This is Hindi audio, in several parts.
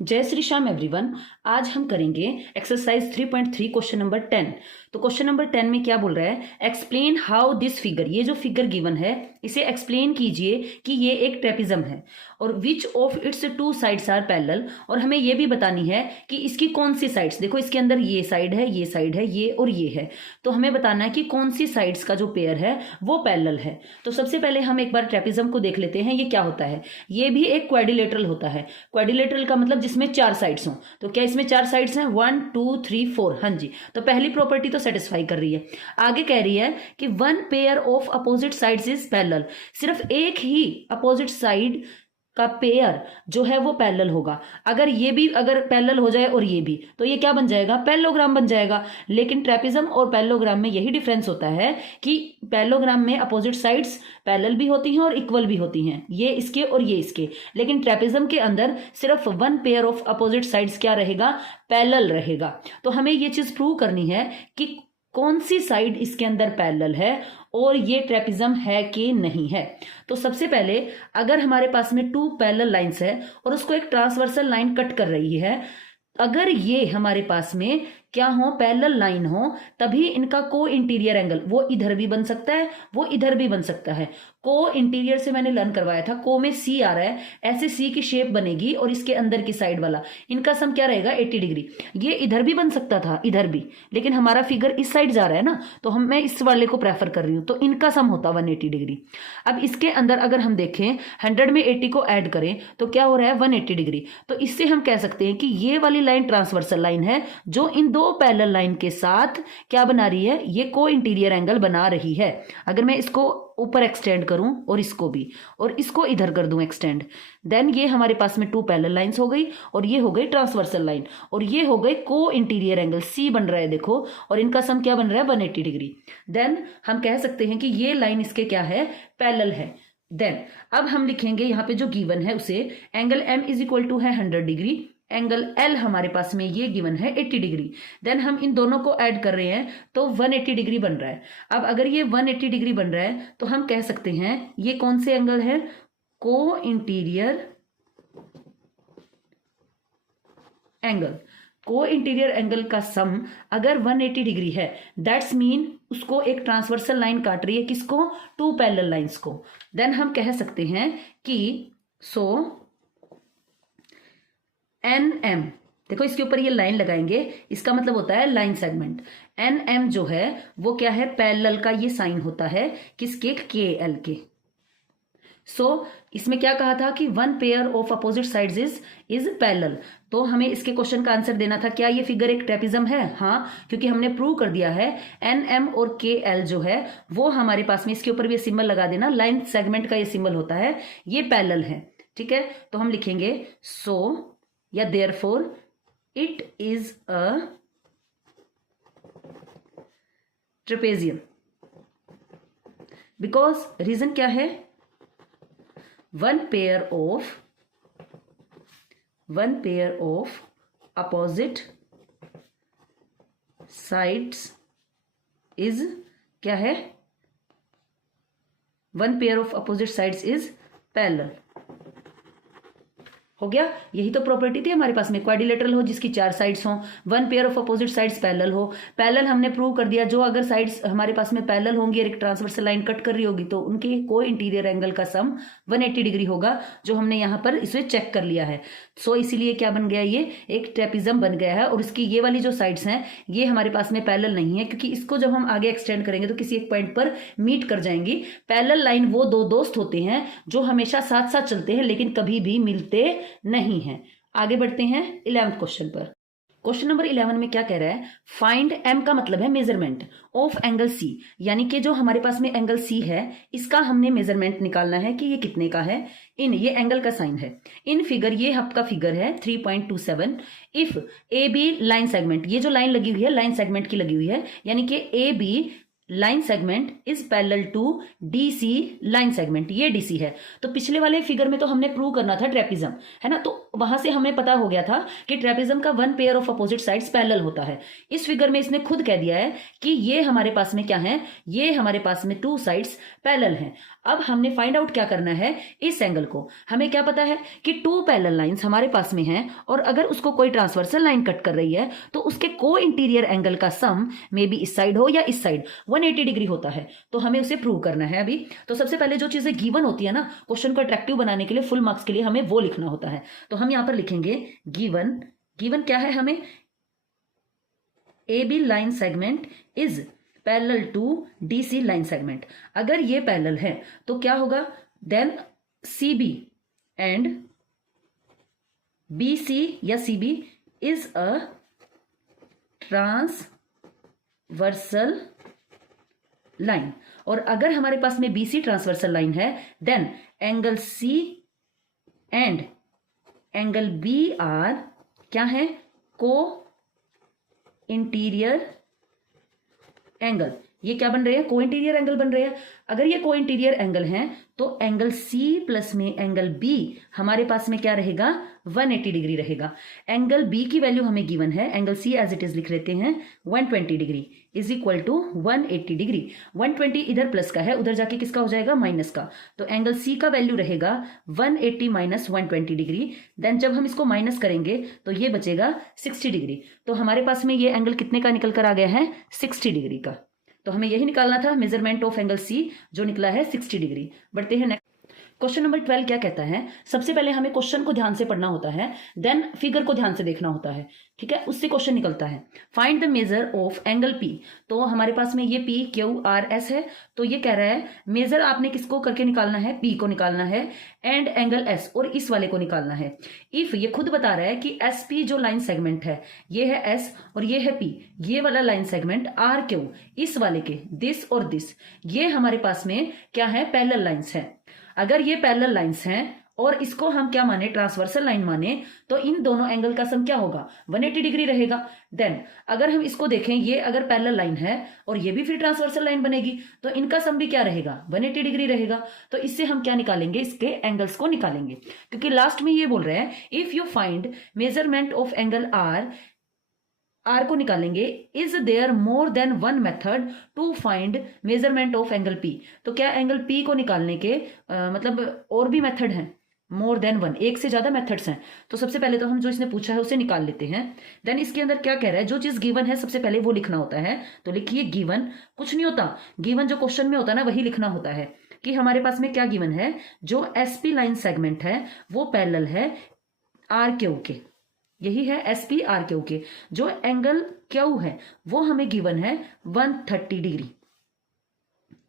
जय श्री श्याम एवरीवन। आज हम करेंगे एक्सरसाइज 3.3 क्वेश्चन नंबर 10। तो क्वेश्चन नंबर 10 में क्या बोल रहा है, एक्सप्लेन हाउ दिस फिगर, ये जो फिगर गिवन है इसे एक्सप्लेन कीजिए कि ये एक ट्रेपिज्म है और which of its two sides are parallel, और हमें ये भी बतानी है कि इसकी कौन सी साइड्स, देखो इसके अंदर ये साइड है, ये साइड है, ये और ये है, तो हमें बताना है कि कौन सी साइड्स का जो पेयर है वो पैरेलल है। तो सबसे पहले हम एक बार ट्रेपिज्म को देख लेते हैं, ये क्या होता है। ये भी एक क्वाड्रिलेटरल होता है। क्वाड्रिलेटरल का मतलब जिसमें चार साइड्स हों। तो क्या इसमें चार साइड्स हैं, 1 2 3 4, हाँ जी। तो पहली प्रॉपर्टी तो सेटिस्फाई कर रही है। आगे कह रही है कि one pair of opposite sides is parallel, सिर्फ एक ही अपोजिट साइड का पेयर जो है वो पैरेलल होगा। अगर ये भी अगर पैरेलल हो जाए और ये भी, तो ये क्या बन जाएगा, पैरेललोग्राम बन जाएगा। लेकिन ट्रेपिज्म और पैरेललोग्राम में यही डिफरेंस होता है कि पैरेललोग्राम में अपोजिट साइड्स पैरेलल भी होती हैं और इक्वल भी होती हैं, ये इसके और ये इसके। लेकिन ट्रेपिज्म के अंदर सिर्फ one pair of opposite sides क्या रहेगा, पैरेलल रहेगा। तो हमें ये चीज प्रूव करनी है कि कौन सी साइड इसके अंदर पैरेलल है और ये ट्रेपिज्म है कि नहीं है। तो सबसे पहले अगर हमारे पास में टू पैरेलल लाइंस है और उसको एक ट्रांसवर्सल लाइन कट कर रही है, अगर ये हमारे पास में क्या हो, पैरेलल लाइन हो, तभी इनका को इंटीरियर एंगल वो इधर भी बन सकता है, वो इधर भी बन सकता है। को इंटीरियर से मैंने लर्न करवाया था, को में सी आ रहा है, ऐसे सी की शेप बनेगी और इसके अंदर की साइड वाला इनका सम क्या रहेगा, 80 डिग्री। ये इधर भी बन सकता था, इधर भी, लेकिन हमारा फिगर इस साइड जा रहा है ना, तो मैं इस वाले को प्रेफर कर रही हूं, तो इनका सम होता 180 डिग्री। अब इसके अंदर अगर हम देखें 100 में 80 को ऐड करें तो क्या हो रहा है, 180 डिग्री। तो इससे हम कह सकते हैं कि ये वाली लाइन ट्रांसवर्सल लाइन है जो इन दो पैरेलल लाइन के साथ क्या बना रही है, ये को इंटीरियर एंगल बना रही है। अगर मैं इसको ऊपर एक्सटेंड करूं और इसको भी, और इसको इधर कर दूं एक्सटेंड, देन ये हमारे पास में टू पैरेलल लाइंस हो गई और ये हो गई ट्रांसवर्सल लाइन और ये हो गई को इंटीरियर एंगल, सी बन रहा है देखो, और इनका सम क्या बन रहा है, 180 डिग्री। देन हम कह सकते हैं कि ये लाइन इसके क्या है, पैरेलल है। देन अब हम लिखेंगे यहाँ पे जो गिवन है उसे, angle M is equal to है 100 डिग्री, एंगल एल हमारे पास में ये गिवन है 80 डिग्री। देन हम इन दोनों को ऐड कर रहे हैं तो 180 डिग्री बन रहा है। अब अगर ये 180 डिग्री बन रहा है तो हम कह सकते हैं ये कौन से एंगल है, को इंटीरियर एंगल। को इंटीरियर एंगल का सम अगर 180 डिग्री है, दैट्स मीन उसको एक ट्रांसवर्सल लाइन काट रही है, किसको, टू पैरेलल लाइंस को। देन हम कह सकते हैं कि सो एन एम, देखो इसके ऊपर ये लाइन लगाएंगे, इसका मतलब होता है लाइन सेगमेंट। एन एम जो है वो क्या है, पैरेलल का ये साइन होता है, किसके, के एल के। सो इसमें क्या कहा था कि one pair of opposite sides is parallel. तो हमें इसके क्वेश्चन का आंसर देना था, क्या ये फिगर एक ट्रेपिज्म है, हाँ, क्योंकि हमने प्रूव कर दिया है एन एम और के एल जो है वो हमारे पास में, इसके ऊपर भी सिंबल लगा देना, लाइन सेगमेंट का ये सिंबल होता है, ये पैरेलल है। ठीक है, तो हम लिखेंगे सो या therefore it is a trapezium. Because reason क्या है, one pair of opposite sides is क्या है, one pair of opposite sides is parallel. हो गया, यही तो प्रॉपर्टी थी हमारे पास में, क्वाड्रिलेटरल हो जिसकी चार साइड्स हो, one pair of opposite sides parallel हो। पैरेलल हमने प्रूव कर दिया, जो अगर साइड्स हमारे पास में पैरेलल होंगी और एक ट्रांसवर्सल लाइन कट कर रही होगी तो उनके को इंटीरियर एंगल का सम 180 डिग्री होगा, जो हमने यहाँ पर इसे चेक कर लिया है। सो इसीलिए क्या बन गया, ये एक ट्रेपिज्म बन गया है। और इसकी ये वाली जो साइड्स हैं ये हमारे पास में पैरेलल नहीं है, क्योंकि इसको जब हम आगे एक्सटेंड करेंगे तो किसी एक पॉइंट पर मीट कर जाएंगी। पैरेलल लाइन वो दो दोस्त होते हैं जो हमेशा साथ साथ चलते हैं लेकिन कभी भी मिलते नहीं है। आगे बढ़ते हैं 11th क्वेश्चन पर। क्वेश्चन नंबर 11 में क्या कह रहा है, फाइंड एम का मतलब है मेजरमेंट ऑफ एंगल सी, यानी कि जो हमारे पास में एंगल सी है इसका हमने मेजरमेंट निकालना है कि ये कितने का है। इन ये एंगल का साइन है, इन फिगर, ये आपका फिगर है 3.27। If A B line segment, ये जो लाइन लगी हुई है लाइन सेगमेंट की लगी हुई है, यानी कि A B line segment is parallel to DC line segment, ये डीसी है। तो पिछले वाले फिगर में तो हमने प्रूव करना था ट्रेपिज्म, है ना, तो वहां से हमें पता हो गया था कि ट्रेपिज्म का one pair of opposite sides parallel होता है। इस फिगर में इसने खुद कह दिया है कि ये हमारे पास में क्या है, ये हमारे पास में टू साइड्स पैरेलल हैं। अब हमने फाइंड आउट क्या करना है, इस एंगल को। हमें क्या पता है कि टू पैरेलल लाइंस हमारे पास में हैं और अगर उसको कोई ट्रांसवर्सल लाइन कट कर रही है तो उसके को इंटीरियर एंगल का सम मे बी इस साइड हो या इस साइड 180 डिग्री होता है। तो हमें उसे प्रूव करना है अभी। तो सबसे पहले जो चीजें गिवन होती है ना क्वेश्चन को अट्रैक्टिव बनाने के लिए, फुल मार्क्स के लिए, हमें वो लिखना होता है। तो हम यहां पर लिखेंगे गिवन। गिवन क्या है हमें, AB line segment is parallel to DC line segment. अगर ये पैरेलल है तो क्या होगा, देन CB एंड BC या CB is a transversal line. और अगर हमारे पास में BC ट्रांसवर्सल लाइन है then angle C and angle B are क्या है, को इंटीरियर एंगल। ये क्या बन रहे हैं, को इंटीरियर एंगल बन रहे हैं। अगर ये को इंटीरियर एंगल हैं तो एंगल C प्लस में एंगल B हमारे पास में क्या रहेगा, 180 डिग्री रहेगा। एंगल B की वैल्यू हमें गिवन है, angle C as it is लिख लेते हैं 120 degree is equal to 180 degree. 120 इधर प्लस का है, उधर जाके किसका हो जाएगा, माइनस का। तो एंगल C का वैल्यू रहेगा 180 माइनस 120 डिग्री। देन जब हम इसको माइनस करेंगे तो ये बचेगा 60 डिग्री। तो हमारे पास में ये एंगल कितने का निकल कर आ गया है, 60 डिग्री का। तो हमें यही निकालना था, मेजरमेंट ऑफ एंगल C, जो निकला है 60 डिग्री। बढ़ते हैं नेक्स्ट। क्वेश्चन नंबर 12 क्या कहता है, सबसे पहले हमें क्वेश्चन को ध्यान से पढ़ना होता है, देन फिगर को ध्यान से देखना होता है, ठीक है। उससे क्वेश्चन निकलता है, find the measure of angle P। तो हमारे पास में ये P Q R S है। तो ये कह रहा है मेजर आपने किसको करके निकालना है, P को निकालना है एंड एंगल S और इस वाले को निकालना है। इफ ये खुद बता रहा है कि SP जो लाइन सेगमेंट है ये है S और ये है P, ये वाला लाइन सेगमेंट RQ इस वाले के दिस और दिस, ये हमारे पास में क्या है, पैरेलल लाइंस है। अगर ये पैरेलल लाइंस हैं और इसको हम क्या माने, ट्रांसवर्सल लाइन माने, तो इन दोनों एंगल का सम क्या होगा, 180 डिग्री रहेगा। देन अगर हम इसको देखें, ये अगर पैरेलल लाइन है और ये भी फिर ट्रांसवर्सल लाइन बनेगी तो इनका सम भी क्या रहेगा, 180 डिग्री रहेगा। तो इससे हम क्या निकालेंगे, इसके एंगल्स को निकालेंगे, क्योंकि लास्ट में ये बोल रहे हैं if you find measurement of angle R को निकालेंगे, is there more than one method to find measurement of angle P। तो क्या एंगल P को निकालने के मतलब और भी मेथड हैं, मोर देन वन, एक से ज्यादा मेथड्स हैं। तो सबसे पहले तो हम जो इसने पूछा है उसे निकाल लेते हैं। देन इसके अंदर क्या कह रहा है, जो चीज गिवन है सबसे पहले वो लिखना होता है। तो लिखिए गिवन, कुछ नहीं होता, गिवन जो क्वेश्चन में होता है ना वही लिखना होता है कि हमारे पास में क्या गिवन है, जो SP लाइन सेगमेंट है वो पैरेलल है RQ के, यही है SP RQ के। जो एंगल Q है वो हमें गिवन है 130 डिग्री,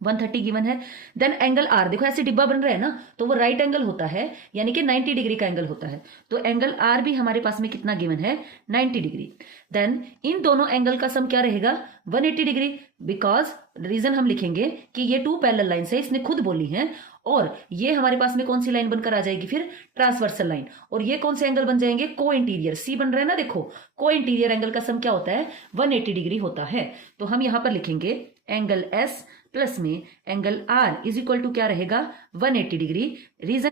130 गिवन है। देन एंगल R, देखो ऐसे डिब्बा बन रहा है ना, तो वो राइट एंगल होता है, यानी कि 90 डिग्री का एंगल होता है। तो एंगल R भी हमारे पास में कितना गिवन है, 90 डिग्री। देन इन दोनों एंगल का सम क्या रहेगा, 180 डिग्री। बिकॉज रीजन हम लिखेंगे कि ये टू पैरेलल लाइंस है, इसने खुद बोली है, और ये हमारे पास में कौन सी लाइन बनकर आ जाएगी, फिर ट्रांसवर्सल लाइन। और ये कौन से एंगल बन जाएंगे, को इंटीरियर। C बन रहा है ना, देखो को इंटीरियर एंगल का सम क्या होता है, 180 डिग्री होता है। तो हम यहां पर लिखेंगे एंगल S प्लस में angle R is equal to क्या रहेगा, 180 डिग्री। रीजन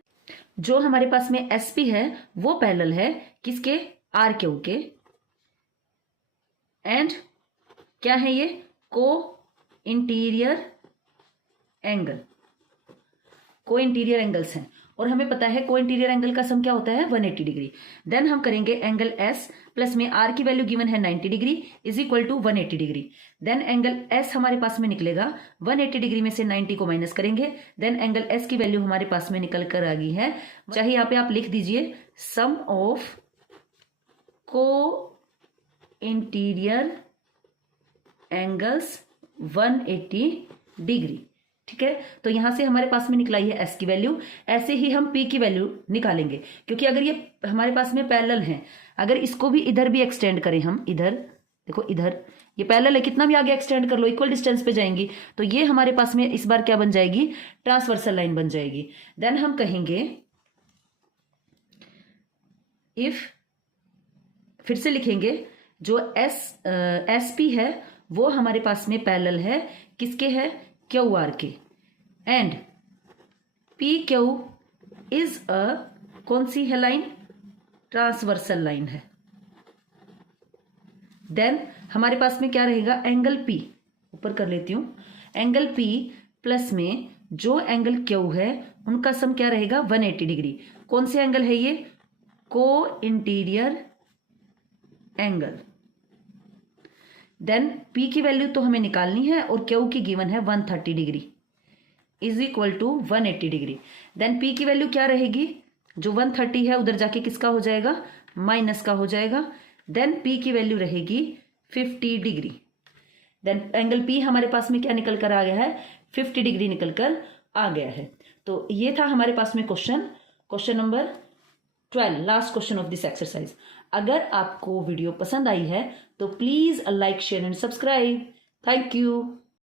जो हमारे पास में SP है वो पैरेलल है किसके, RQ के, एंड क्या है ये, को इंटीरियर एंगल, को इंटीरियर एंगल्स हैं। और हमें पता है को इंटीरियर एंगल का सम क्या होता है, 180 डिग्री। देन हम करेंगे एंगल S प्लस में R की वैल्यू गिवन है 90 degree is equal to 180 degree. Then angle S हमारे पास में निकलेगा, 180 डिग्री में से 90 को माइनस करेंगे। देन एंगल S की वैल्यू हमारे पास में निकल कर आ गई है, चाहे यहाँ पे आप लिख दीजिए सम ऑफ को इंटीरियर एंगल्स 180 डिग्री, ठीक है। तो यहां से हमारे पास में निकलाई है S की वैल्यू। ऐसे ही हम P की वैल्यू निकालेंगे, क्योंकि अगर ये हमारे पास में पैरेलल है, अगर इसको भी इधर भी एक्सटेंड करें हम, इधर देखो, इधर ये पैरेलल है, कितना भी आगे एक्सटेंड कर लो इक्वल डिस्टेंस पे जाएंगी, तो ये हमारे पास में इस बार क्या बन जाएगी, ट्रांसवर्सल लाइन बन जाएगी। देन हम कहेंगे इफ, फिर से लिखेंगे जो SP है वो हमारे पास में पैरेलल है किसके है, QR के, एंड PQ इज अ कौन सी है लाइन, ट्रांसवर्सल लाइन है। देन हमारे पास में क्या रहेगा, एंगल P, ऊपर कर लेती हूं, एंगल P प्लस में जो एंगल क्यू है उनका सम क्या रहेगा 180 डिग्री। कौन से एंगल है ये? को इंटीरियर एंगल। देन पी की वैल्यू तो हमें निकालनी है और क्यू की गिवन है 130 degree is equal to 180 degree. Then P की वैल्यू क्या रहेगी? जो 130 है उधर जाके किसका हो जाएगा? माइनस का हो जाएगा। देन पी की वैल्यू रहेगी 50 डिग्री। देन एंगल पी हमारे पास में क्या निकल कर आ गया है? 50 डिग्री निकल कर आ गया है। तो ये था हमारे पास में question number 12, last question of this exercise. अगर आपको वीडियो पसंद आई है तो please like share and subscribe. Thank you.